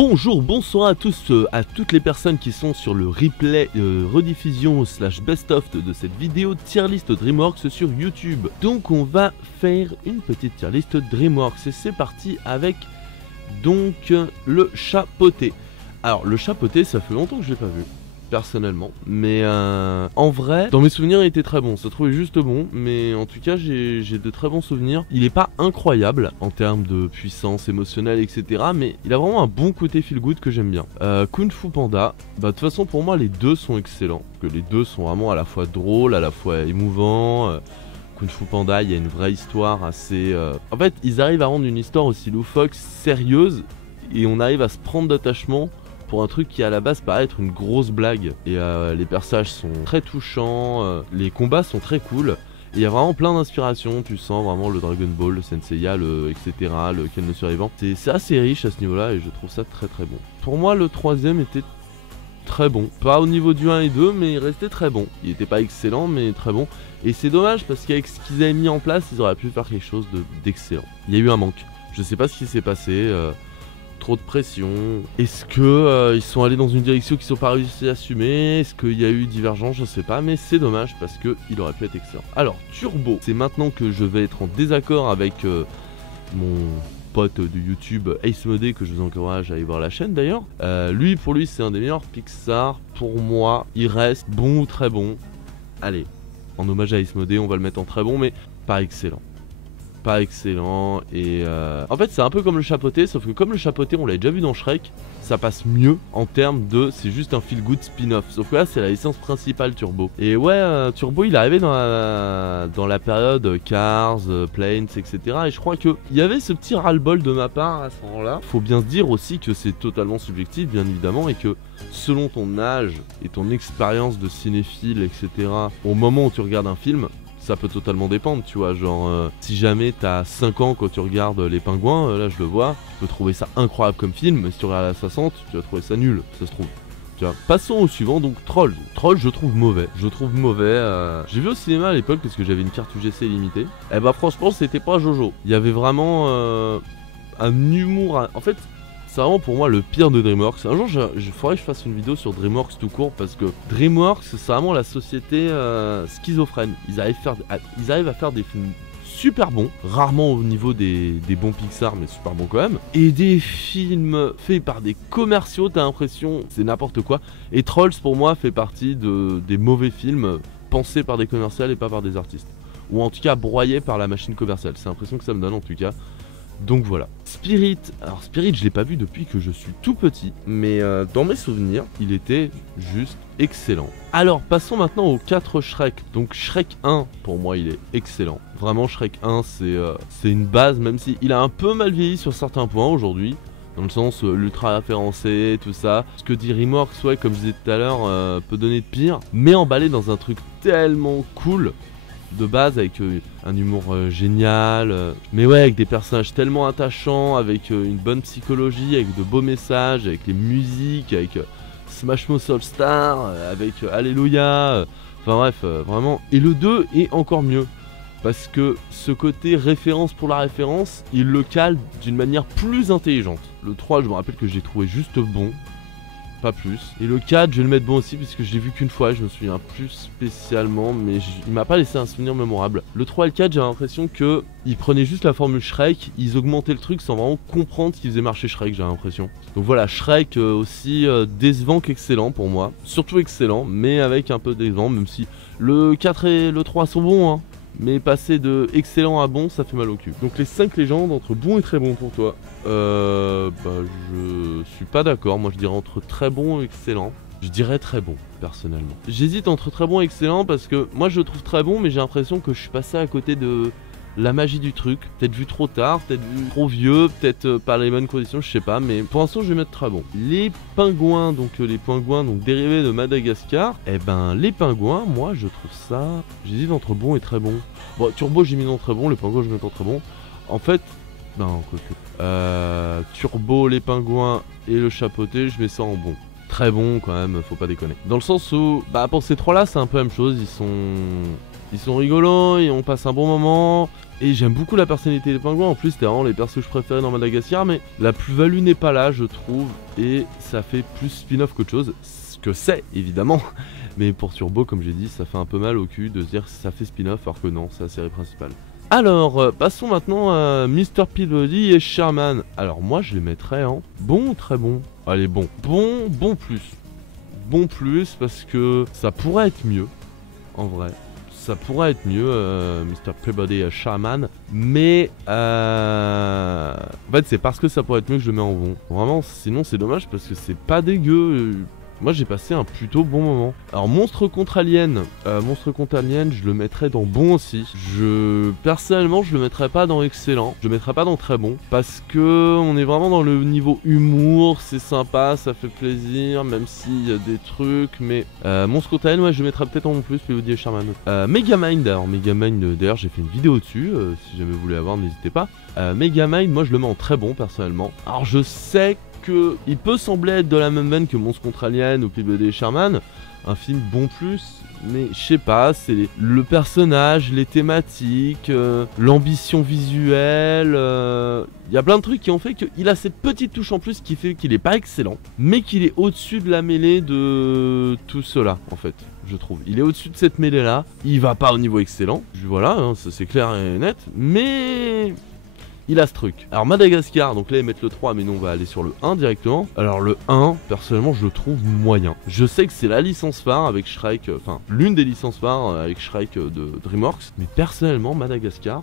Bonjour, bonsoir à tous, à toutes les personnes qui sont sur le replay, rediffusion slash best-of de cette vidéo tier list DreamWorks sur YouTube. Donc on va faire une petite tier list DreamWorks et c'est parti avec donc le chapeauté. Alors le chapeauté, ça fait longtemps que je l'ai pas vu, personnellement, mais en vrai, dans mes souvenirs il était très bon, ça trouvait juste bon, mais en tout cas j'ai de très bons souvenirs. Il est pas incroyable en termes de puissance émotionnelle, etc., mais il a vraiment un bon côté feel good que j'aime bien. Kung Fu Panda, bah de toute façon pour moi les deux sont excellents, que les deux sont vraiment à la fois drôles, à la fois émouvants. Kung Fu Panda, il y a une vraie histoire assez... En fait, ils arrivent à rendre une histoire aussi loufoque, sérieuse, et on arrive à se prendre d'attachement pour un truc qui à la base paraît être une grosse blague. Et les personnages sont très touchants, les combats sont très cool. Et il y a vraiment plein d'inspirations, tu sens vraiment le Dragon Ball, le Senseiya, etc., le Ken le Survivant. C'est assez riche à ce niveau-là et je trouve ça très très bon. Pour moi, le troisième était très bon. Pas au niveau du 1 et 2, mais il restait très bon. Il était pas excellent, mais très bon. Et c'est dommage parce qu'avec ce qu'ils avaient mis en place, ils auraient pu faire quelque chose d'excellent. Il y a eu un manque. Je sais pas ce qui s'est passé. Trop de pression. Est-ce que ils sont allés dans une direction qu'ils n'ont pas réussi à assumer? Est-ce qu'il y a eu divergence? Je sais pas, mais c'est dommage parce qu'il aurait pu être excellent. Alors, Turbo, c'est maintenant que je vais être en désaccord avec mon pote de YouTube Ace Modé, que je vous encourage à aller voir la chaîne d'ailleurs. Pour lui c'est un des meilleurs Pixar. Pour moi, il reste bon ou très bon. Allez, en hommage à Ace Modé, on va le mettre en très bon, mais pas excellent. Pas excellent, et en fait c'est un peu comme le chapeauté, sauf que comme le chapeauté on l'a déjà vu dans Shrek, ça passe mieux en termes de c'est juste un feel good spin-off, sauf que là c'est la licence principale Turbo. Et ouais, Turbo il est arrivé dans la période Cars, Planes, etc., et je crois qu'il y avait ce petit ras-le-bol de ma part à ce moment-là. Faut bien se dire aussi que c'est totalement subjectif bien évidemment, et que selon ton âge et ton expérience de cinéphile, etc., au moment où tu regardes un film, ça peut totalement dépendre, tu vois, genre si jamais t'as 5 ans quand tu regardes Les Pingouins, là je le vois, tu peux trouver ça incroyable comme film, mais si tu regardes à 60, tu vas trouver ça nul, ça se trouve. Tu vois. Passons au suivant, donc Trolls. Trolls je trouve mauvais, j'ai vu au cinéma à l'époque parce que j'avais une carte UGC limitée, et bah franchement c'était pas Jojo. Il y avait vraiment un humour, en fait... C'est vraiment pour moi le pire de DreamWorks. Un jour, il faudrait que je fasse une vidéo sur DreamWorks tout court, parce que DreamWorks, c'est vraiment la société schizophrène. Ils arrivent à faire des films super bons, rarement au niveau des bons Pixar, mais super bons quand même. Et des films faits par des commerciaux, t'as l'impression, c'est n'importe quoi. Et Trolls, pour moi, fait partie des mauvais films pensés par des commerciaux et pas par des artistes. Ou en tout cas, broyés par la machine commerciale. C'est l'impression que ça me donne en tout cas. Donc voilà. Spirit, alors Spirit je l'ai pas vu depuis que je suis tout petit, mais dans mes souvenirs il était juste excellent. Alors passons maintenant aux 4 Shrek. Donc Shrek 1 pour moi il est excellent. Vraiment Shrek 1 c'est une base, même si il a un peu mal vieilli sur certains points aujourd'hui, dans le sens l'ultra référencé, tout ça. Ce que dit DreamWorks, ouais, comme je disais tout à l'heure, peut donner de pire, mais emballé dans un truc tellement cool de base, avec un humour génial, mais ouais, avec des personnages tellement attachants, avec une bonne psychologie, avec de beaux messages, avec les musiques, avec Smash Mouth All Star, avec Alléluia, enfin bref, vraiment. Et le 2 est encore mieux, parce que ce côté référence pour la référence, il le cale d'une manière plus intelligente. Le 3, je me rappelle que j'ai trouvé juste bon, pas plus. Et le 4, je vais le mettre bon aussi puisque je l'ai vu qu'une fois, je me souviens plus spécialement, mais il m'a pas laissé un souvenir mémorable. Le 3 et le 4, j'ai l'impression que ils prenaient juste la formule Shrek, ils augmentaient le truc sans vraiment comprendre ce qui faisait marcher Shrek, j'ai l'impression. Donc voilà, Shrek aussi décevant qu'excellent pour moi. Surtout excellent, mais avec un peu décevant, même si le 4 et le 3 sont bons, hein. Mais passer de excellent à bon, ça fait mal au cul. Donc les 5 légendes entre bon et très bon pour toi. Je suis pas d'accord. Moi je dirais entre très bon et excellent. Je dirais très bon, personnellement. J'hésite entre très bon et excellent parce que moi je le trouve très bon, mais j'ai l'impression que je suis passé à côté de la magie du truc. Peut-être vu trop tard, peut-être vu trop vieux, peut-être pas les bonnes conditions, je sais pas. Mais pour l'instant je vais mettre très bon. Les pingouins, donc dérivés de Madagascar. Eh ben les pingouins, moi je trouve ça... J'hésite entre bon et très bon. Bon, Turbo j'ai mis dans très bon, les pingouins je mets dans très bon. En fait... Non, quoique. Turbo, les pingouins et le chapeauté, je mets ça en bon. Très bon quand même, faut pas déconner. Dans le sens où, pour ces trois là c'est un peu la même chose, ils sont Ils sont rigolos et on passe un bon moment. Et j'aime beaucoup la personnalité des pingouins. En plus, c'était vraiment les persos que je préférais dans Madagascar. Mais la plus-value n'est pas là, je trouve. Et ça fait plus spin-off qu'autre chose. Ce que c'est, évidemment. Mais pour Turbo, comme j'ai dit, ça fait un peu mal au cul de se dire que ça fait spin-off alors que non, c'est la série principale. Alors, passons maintenant à Mr. Peabody et Sherman. Alors moi, je les mettrais en bon ou très bon. Allez, bon. Bon plus. Bon plus parce que ça pourrait être mieux, en vrai. Ça pourrait être mieux, Mr. Peabody et Sherman. Mais, en fait, c'est parce que ça pourrait être mieux que je le mets en bon. Vraiment, sinon c'est dommage parce que c'est pas dégueu. Moi j'ai passé un plutôt bon moment. Alors Monstre contre Alien, je le mettrais dans bon aussi. Personnellement je le mettrais pas dans excellent, je le mettrais pas dans très bon. Parce que on est vraiment dans le niveau humour, c'est sympa, ça fait plaisir, même s'il y a des trucs. Mais Monstre contre Alien, ouais, je le mettrais peut-être en bon plus, Peabody et Sherman. Megamind, alors Megamind d'ailleurs j'ai fait une vidéo dessus, si jamais vous voulez la voir n'hésitez pas. Megamind, moi je le mets en très bon personnellement. Alors je sais il peut sembler être de la même veine que Monstre contre Alien ou Peabody et Sherman, un film bon plus, mais je sais pas, c'est le personnage, les thématiques, l'ambition visuelle, y a plein de trucs qui ont fait qu'il a cette petite touche en plus qui fait qu'il est pas excellent, mais qu'il est au-dessus de la mêlée de tout cela en fait. Je trouve, il est au-dessus de cette mêlée là, il va pas au niveau excellent, voilà, hein, ça c'est clair et net, mais il a ce truc. Alors Madagascar, donc là ils mettent le 3 mais nous on va aller sur le 1 directement. Alors le 1, personnellement je le trouve moyen. Je sais que c'est la licence phare avec Shrek, enfin l'une des licences phares avec Shrek de DreamWorks. Mais personnellement Madagascar,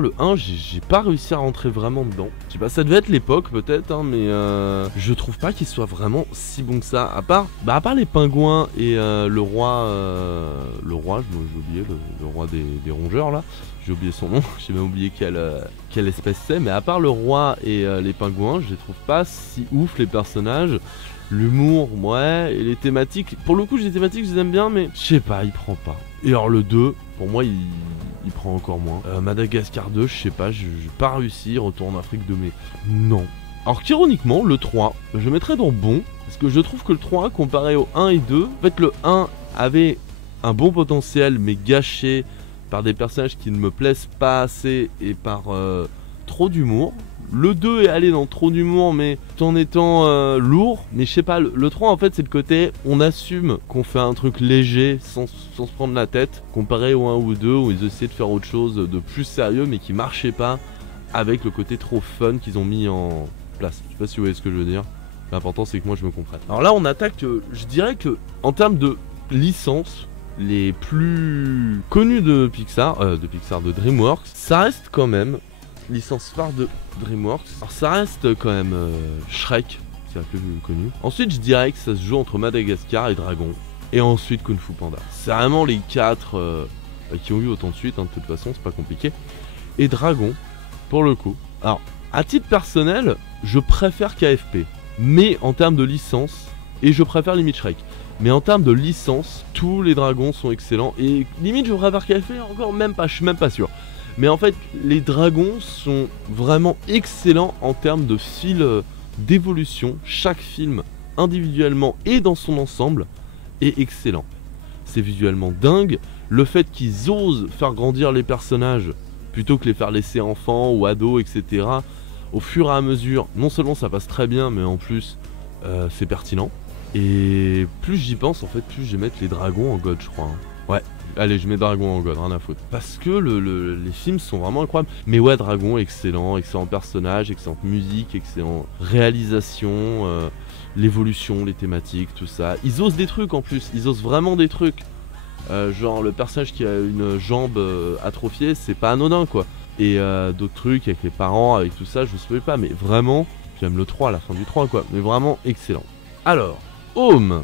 le 1 j'ai pas réussi à rentrer vraiment dedans. Je sais pas, ça devait être l'époque peut-être hein, mais je trouve pas qu'il soit vraiment si bon que ça. À part les pingouins et le roi, j'ai oublié, le roi des rongeurs là. J'ai oublié son nom, j'ai même oublié quelle espèce c'est, mais à part le roi et les pingouins, je les trouve pas si ouf les personnages. L'humour, ouais, et les thématiques, pour le coup les thématiques je les aime bien, mais je sais pas, il prend pas. Et alors le 2, pour moi il prend encore moins. Madagascar 2, je sais pas, j'ai pas réussi, Retour en Afrique 2, mais non. Alors qu'ironiquement, le 3, je mettrais dans bon, parce que je trouve que le 3, comparé au 1 et 2, en fait le 1 avait un bon potentiel, mais gâché par des personnages qui ne me plaisent pas assez et par trop d'humour. Le 2 est allé dans trop d'humour mais tout en étant lourd. Mais je sais pas, le 3 en fait c'est le côté on assume qu'on fait un truc léger sans se prendre la tête. Comparé au 1 ou 2 où ils essayaient de faire autre chose de plus sérieux mais qui marchait pas avec le côté trop fun qu'ils ont mis en place. Je sais pas si vous voyez ce que je veux dire. L'important c'est que moi je me comprenne. Alors là on attaque, je dirais que en termes de licence, les plus connus de de DreamWorks, ça reste quand même licence phare de DreamWorks. Alors ça reste quand même Shrek, c'est la plus connue. Ensuite je dirais que ça se joue entre Madagascar et Dragon, et ensuite Kung Fu Panda. C'est vraiment les 4 qui ont eu autant de suites, hein, de toute façon c'est pas compliqué. Et Dragon, pour le coup. Alors à titre personnel, je préfère KFP, mais en termes de licence, et je préfère limite Shrek. Mais en termes de licence, tous les dragons sont excellents. Et limite, je préfère KFP encore, même pas, je suis même pas sûr. Mais en fait, les dragons sont vraiment excellents en termes de fil d'évolution. Chaque film, individuellement et dans son ensemble, est excellent. C'est visuellement dingue. Le fait qu'ils osent faire grandir les personnages, plutôt que les faire laisser enfants ou ados, etc. Au fur et à mesure, non seulement ça passe très bien, mais en plus, c'est pertinent. Et plus j'y pense en fait, plus je vais mettre les dragons en God, je crois. Hein. Ouais, allez, je mets dragons en God, rien à foutre. Parce que les films sont vraiment incroyables. Mais ouais, dragon, excellent personnage, excellente musique, excellente réalisation, l'évolution, les thématiques, tout ça. Ils osent des trucs en plus, ils osent vraiment des trucs. Genre le personnage qui a une jambe atrophiée, c'est pas anodin quoi. Et d'autres trucs avec les parents, avec tout ça, je vous spoil pas, mais vraiment, j'aime le 3, la fin du 3 quoi. Mais vraiment excellent. Alors, Home,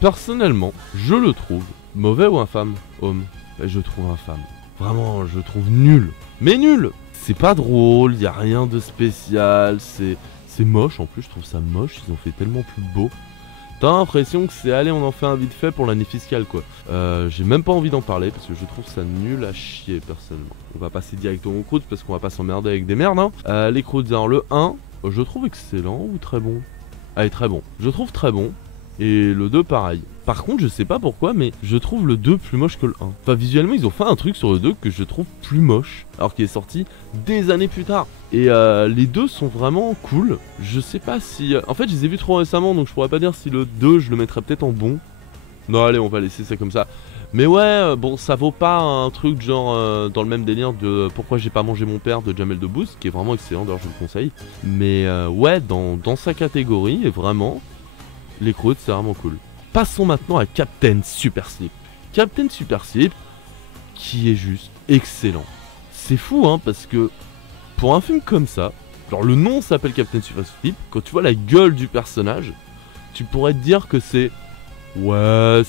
personnellement, je le trouve mauvais ou infâme, Home. Je trouve infâme. Vraiment, je le trouve nul. Mais nul. C'est pas drôle, y a rien de spécial, c'est moche en plus, je trouve ça moche, ils ont fait tellement plus beau. T'as l'impression que c'est allez, on en fait un vite fait pour l'année fiscale quoi. J'ai même pas envie d'en parler parce que je trouve ça nul à chier personnellement. On va passer directement aux croûtes parce qu'on va pas s'emmerder avec des merdes. Hein. Les croûtes, alors le 1, je trouve excellent ou très bon. Allez, très bon. Je trouve très bon. Et le 2 pareil. Par contre, je sais pas pourquoi, mais je trouve le 2 plus moche que le 1. Enfin, visuellement, ils ont fait un truc sur le 2 que je trouve plus moche, alors qu'il est sorti des années plus tard. Et les deux sont vraiment cool. Je sais pas si... En fait, je les ai vus trop récemment, donc je pourrais pas dire si le 2, je le mettrais peut-être en bon. Non, allez, on va laisser ça comme ça. Mais ouais, bon, ça vaut pas un truc genre dans le même délire de Pourquoi j'ai pas mangé mon père de Jamel Debbouze, qui est vraiment excellent, d'ailleurs je vous le conseille. Mais ouais, dans sa catégorie, et vraiment, les croûtes, c'est vraiment cool. Passons maintenant à Captain Super Slip. Captain Super Slip, qui est juste excellent. C'est fou, hein, parce que pour un film comme ça, genre le nom s'appelle Captain Super Slip, quand tu vois la gueule du personnage, tu pourrais te dire que c'est... Ouais,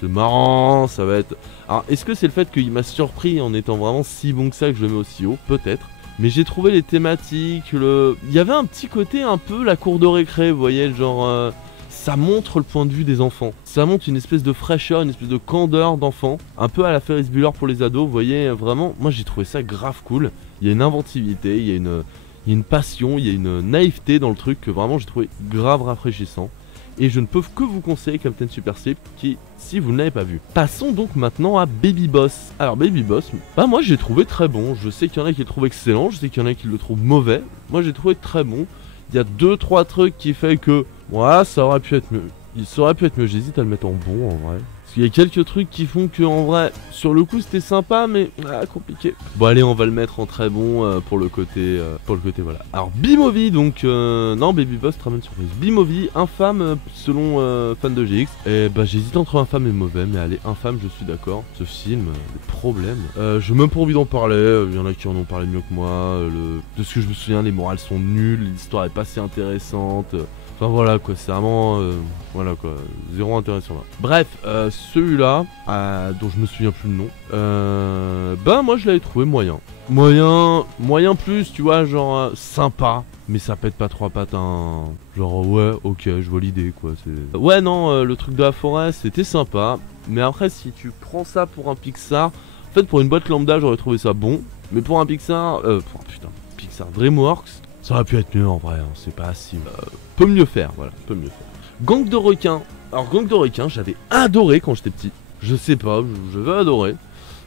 c'est marrant, ça va être... Alors, est-ce que c'est le fait qu'il m'a surpris en étant vraiment si bon que ça que je le mets aussi haut? Peut-être. Mais j'ai trouvé les thématiques, il y avait un petit côté un peu la cour de récré, vous voyez, genre... Ça montre le point de vue des enfants. Ça montre une espèce de fraîcheur, une espèce de candeur d'enfant. Un peu à la Ferris Bueller pour les ados, vous voyez, vraiment... Moi, j'ai trouvé ça grave cool. Il y a une inventivité, il y a une passion, il y a une naïveté dans le truc que vraiment j'ai trouvé grave rafraîchissant. Et je ne peux que vous conseiller Captain Super Slip qui, si vous ne l'avez pas vu. Passons donc maintenant à Baby Boss. Alors Baby Boss, bah moi j'ai trouvé très bon. Je sais qu'il y en a qui le trouvent excellent, je sais qu'il y en a qui le trouvent mauvais. Moi j'ai trouvé très bon. Il y a 2-3 trucs qui fait que, ouais, ça aurait pu être mieux. Ça aurait pu être mieux, j'hésite à le mettre en bon en vrai. Parce qu'il y a quelques trucs qui font que en vrai, sur le coup c'était sympa, mais compliqué. Bon allez, on va le mettre en très bon pour le côté voilà. Alors B-Movie donc, non Baby Boss, très bonne surprise. B-Movie, infâme selon fan de GX. Et bah j'hésite entre infâme et mauvais, mais allez, infâme je suis d'accord. Ce film, le problème. Je même pas envie d'en parler, il y en a qui en ont parlé mieux que moi. De ce que je me souviens, les morales sont nulles, l'histoire est pas si intéressante. Enfin voilà quoi, c'est vraiment... voilà quoi, zéro intéressant là. Bref, celui-là, dont je me souviens plus le nom, bah moi je l'avais trouvé moyen. Moyen plus, tu vois, genre sympa, mais ça pète pas trois pattes, hein. Genre ouais, ok, je vois l'idée quoi. Ouais non, le truc de la forêt, c'était sympa, mais après si tu prends ça pour un Pixar, en fait pour une boîte lambda j'aurais trouvé ça bon, mais pour un Pixar, Pixar DreamWorks, ça aurait pu être mieux en vrai, hein, c'est pas si... peut mieux faire, voilà, peut mieux faire. Gang de requins. Alors Gang de requins, j'avais adoré quand j'étais petit. Je sais pas, j'avais adoré.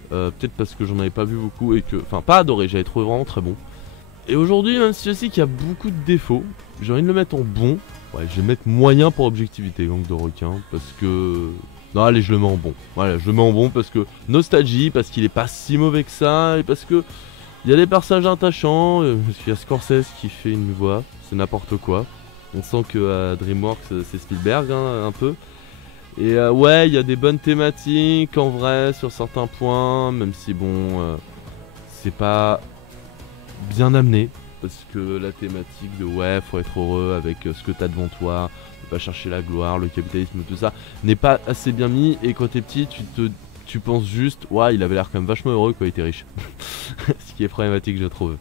Peut-être parce que j'en avais pas vu beaucoup et que... Enfin, pas adoré, j'avais trouvé vraiment très bon. Et aujourd'hui, même si je sais qu'il y a beaucoup de défauts, j'ai envie de le mettre en bon. Ouais, je vais mettre moyen pour objectivité, Gang de requins, parce que... Non, allez, je le mets en bon. Voilà, je le mets en bon parce que... Nostalgie, parce qu'il est pas si mauvais que ça, et parce que... Il y a des personnages attachants, parce qu'il y a Scorsese qui fait une voix, c'est n'importe quoi. On sent que DreamWorks c'est Spielberg hein, un peu. Et ouais, il y a des bonnes thématiques en vrai sur certains points, même si bon, c'est pas bien amené. Parce que la thématique de ouais, faut être heureux avec ce que t'as devant toi, ne pas chercher la gloire, le capitalisme, tout ça, n'est pas assez bien mis. Et quand t'es petit, tu penses juste, ouais, il avait l'air quand même vachement heureux quand il était riche. Ce qui est problématique, je trouve.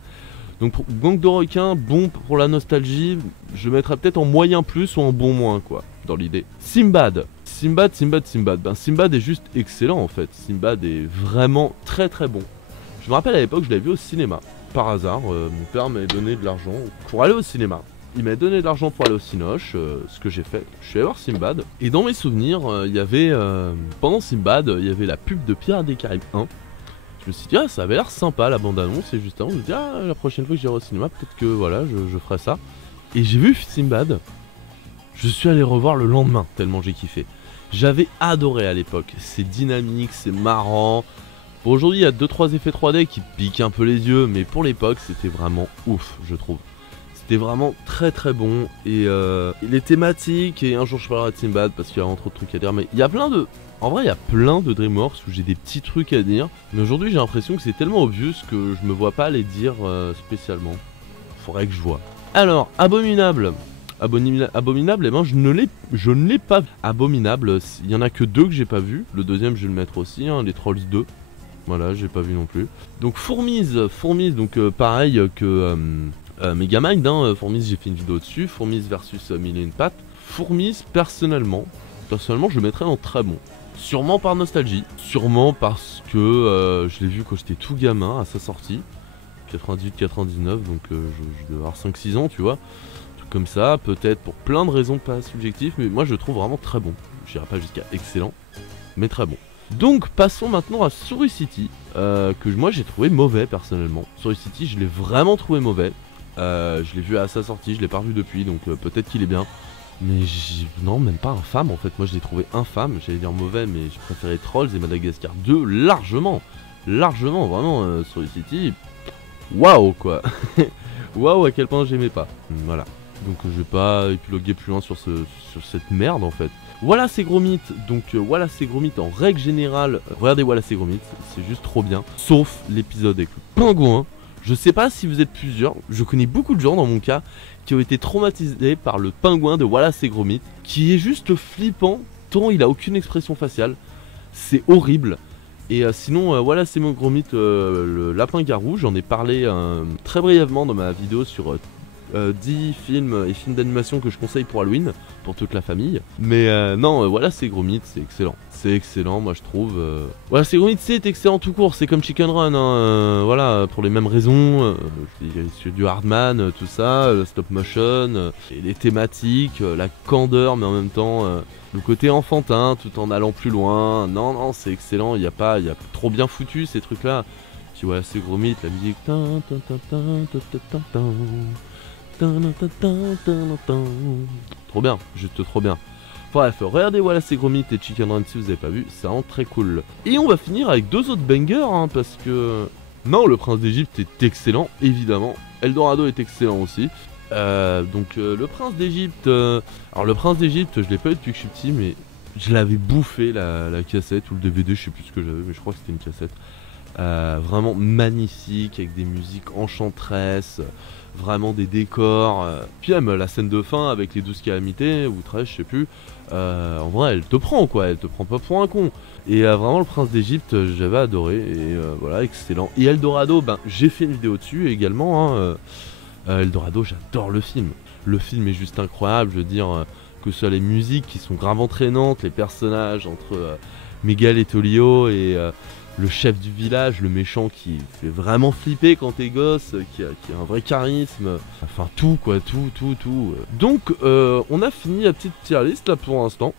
Donc pour Gang de requins, bon pour la nostalgie, je mettrais peut-être en moyen plus ou en bon moins quoi, dans l'idée. Simbad. Ben Simbad est juste excellent en fait. Simbad est vraiment très très bon. Je me rappelle à l'époque, je l'avais vu au cinéma. Par hasard, mon père m'avait donné de l'argent pour aller au cinéma. Il m'a donné de l'argent pour aller au Cinoche, ce que j'ai fait. Je suis allé voir Simbad. Et dans mes souvenirs, il y avait... pendant Simbad, il y avait la pub de Pirates des Caraïbes 1. Je me suis dit, ah, ça avait l'air sympa la bande-annonce. Et juste avant, je me suis dit, ah, la prochaine fois que j'irai au cinéma, peut-être que voilà, je ferai ça. Et j'ai vu Simbad. Je suis allé revoir le lendemain, tellement j'ai kiffé. J'avais adoré à l'époque. C'est dynamique, c'est marrant. Bon, aujourd'hui, il y a 2-3 effets 3D qui piquent un peu les yeux. Mais pour l'époque, c'était vraiment ouf, je trouve. C'était vraiment très très bon. Et les thématiques, et un jour je parlerai de Simbad parce qu'il y a entre autres trucs à dire. Mais il y a plein de... En vrai, il y a plein de DreamWorks où j'ai des petits trucs à dire. Mais aujourd'hui, j'ai l'impression que c'est tellement obvious que je me vois pas les dire spécialement. Faudrait que je vois. Alors, Abominable. Abominable, eh ben, je ne l'ai pas vu. Abominable, il y en a que 2 que j'ai pas vu. Le deuxième, je vais le mettre aussi, hein, les Trolls 2. Voilà, j'ai pas vu non plus. Donc, Fourmise, donc pareil que Megamind, hein, Fourmise, j'ai fait une vidéo dessus. Fourmise versus Mille et une pattes. Fourmise, personnellement, je le mettrais en très bon. Sûrement par nostalgie, sûrement parce que je l'ai vu quand j'étais tout gamin à sa sortie, 98-99, donc je devais avoir 5-6 ans, tu vois, truc comme ça, peut-être pour plein de raisons pas subjectives, mais moi je le trouve vraiment très bon. j'irai pas jusqu'à excellent, mais très bon. Donc passons maintenant à Story City, que moi j'ai trouvé mauvais personnellement. Story City, je l'ai vraiment trouvé mauvais. Je l'ai vu à sa sortie, je l'ai pas revu depuis, donc peut-être qu'il est bien. Mais non, même pas infâme en fait. Moi je l'ai trouvé infâme, j'allais dire mauvais, mais je préférais Trolls et Madagascar 2 largement. Largement, vraiment, Story City. Waouh quoi. Waouh à quel point j'aimais pas. Voilà. Donc je vais pas épiloguer plus loin sur cette merde en fait. Voilà c'est gros mythes, donc voilà c'est gros mythes en règle générale, regardez voilà c'est gros mythes, c'est juste trop bien. Sauf l'épisode avec le pingouin. Je sais pas si vous êtes plusieurs, je connais beaucoup de gens dans mon cas qui ont été traumatisés par le pingouin de voilà c'est gros mythes, qui est juste flippant tant il a aucune expression faciale. C'est horrible. Et sinon voilà c'est mon gros mythe, le lapin-garou, j'en ai parlé très brièvement dans ma vidéo sur 10 films et films d'animation que je conseille pour Halloween, pour toute la famille. Mais non, voilà, c'est gros mythe, c'est excellent. C'est excellent, moi je trouve. Voilà, c'est gros mythe, c'est excellent tout court, c'est comme Chicken Run, hein, voilà, pour les mêmes raisons. Il y a du Hardman, tout ça, le stop motion, et les thématiques, la candeur, mais en même temps, le côté enfantin, tout en allant plus loin. Non, non, c'est excellent, il y a trop bien foutu ces trucs-là. Puis voilà, c'est gros mythe, la musique. Trop bien, juste trop bien. Bref, regardez voilà c'est gros mythes et Chicken Run si vous avez pas vu, c'est vraiment très cool. Et on va finir avec 2 autres bangers, hein, parce que... Non, le Prince d'Égypte est excellent, évidemment. Eldorado est excellent aussi. Donc le Prince d'Égypte... Alors le Prince d'Égypte, je l'ai pas eu depuis que je suis petit, mais je l'avais bouffé la cassette ou le DVD, je sais plus ce que j'avais, mais je crois que c'était une cassette. Vraiment magnifique, avec des musiques enchanteresses, vraiment des décors, puis même la scène de fin avec les 12 calamités, ou 13 je sais plus, en vrai elle te prend quoi, elle te prend pas pour un con. Et vraiment le Prince d'Égypte j'avais adoré, et voilà excellent. Et Eldorado, ben j'ai fait une vidéo dessus également, hein, Eldorado j'adore le film est juste incroyable, je veux dire, que ce soit les musiques qui sont grave entraînantes, les personnages entre Miguel et Tolio et... le chef du village, le méchant qui fait vraiment flipper quand t'es gosse, qui a un vrai charisme, enfin tout quoi, tout. Donc on a fini la petite tier list là pour l'instant.